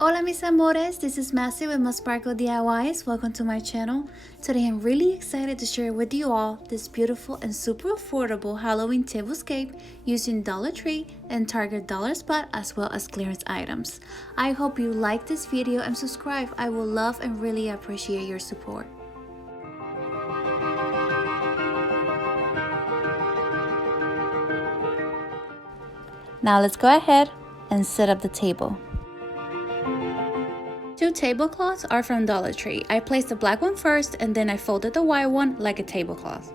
Hola mis amores, this is Massey with My Sparkle DIYs. Welcome to my channel. Today I'm really excited to share with you all this beautiful and super affordable Halloween tablescape using Dollar Tree and Target Dollar Spot as well as clearance items. I hope you like this video and subscribe. I will love and really appreciate your support. Now let's go ahead and set up the table. Two tablecloths are from Dollar Tree. I placed the black one first and then I folded the white one like a tablecloth.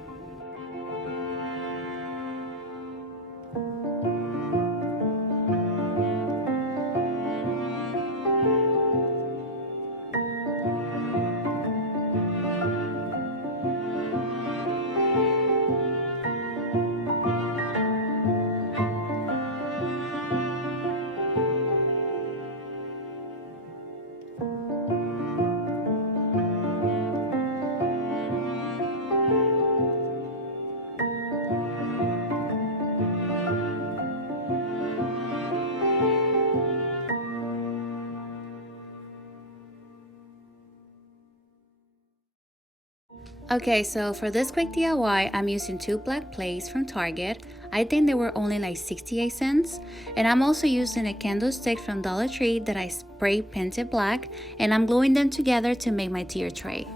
Okay, so for this quick DIY, I'm using two black plates from Target. I think they were only like 68 cents. And I'm also using a candlestick from Dollar Tree that I spray painted black, and I'm gluing them together to make my tier tray.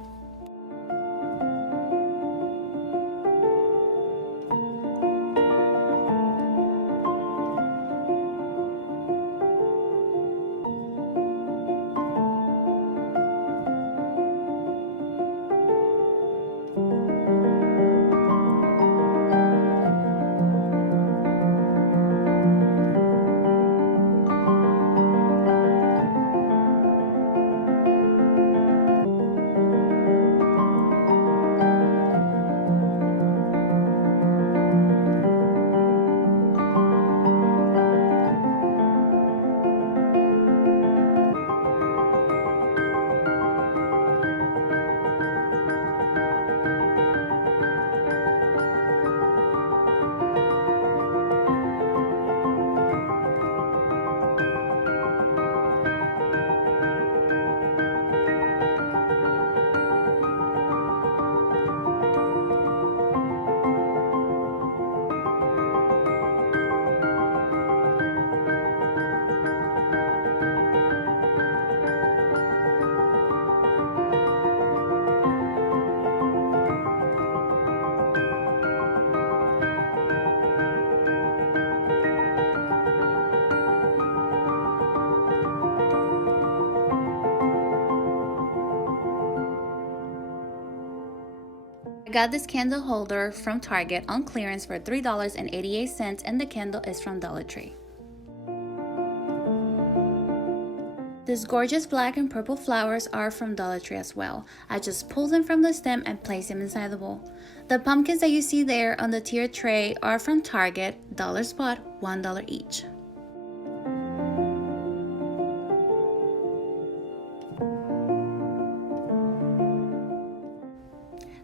I got this candle holder from Target on clearance for $3.88 and the candle is from Dollar Tree. These gorgeous black and purple flowers are from Dollar Tree as well. I just pulled them from the stem and placed them inside the bowl. The pumpkins that you see there on the tier tray are from Target, Dollar Spot, $1 each.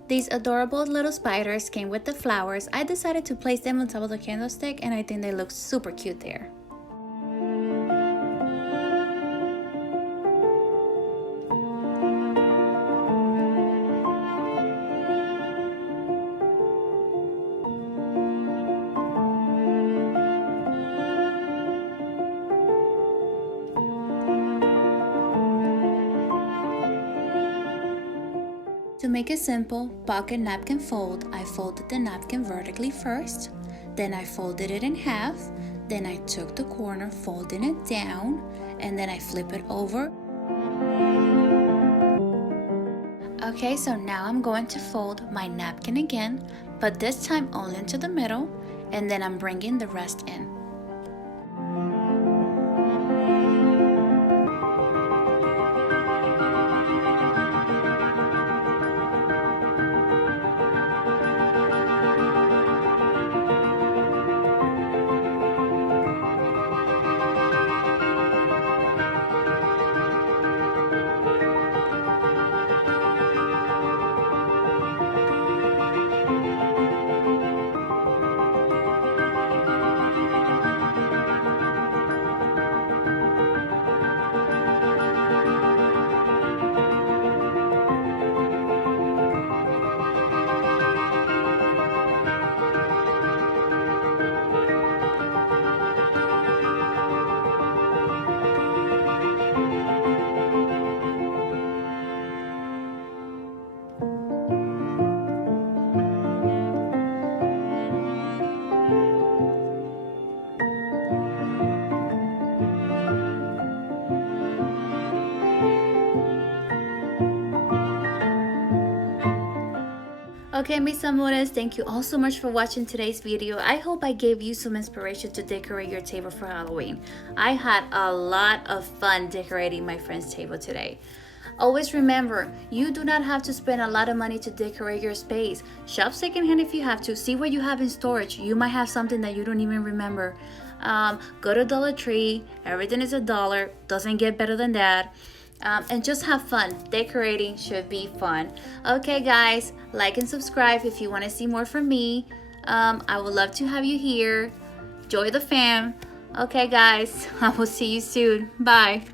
These adorable little spiders came with the flowers. I decided to place them on top of the candlestick and I think they look super cute there. To make it simple, pocket napkin fold, I folded the napkin vertically first, then I folded it in half, then I took the corner, folding it down, and then I flip it over. Okay, so now I'm going to fold my napkin again, but this time only into the middle, and then I'm bringing the rest in. Okay, mis amores, thank you all so much for watching today's video. I hope I gave you some inspiration to decorate your table for Halloween. I had a lot of fun decorating my friend's table today. Always remember, you do not have to spend a lot of money to decorate your space. Shop secondhand if you have to. See what you have in storage. You might have something that you don't even remember. Go to Dollar Tree. Everything is $1. Doesn't get better than that. And just have fun. Decorating should be fun. Okay, guys, like and subscribe if you want to see more from me. I would love to have you here. Join the fam. Okay, guys, I will see you soon. Bye.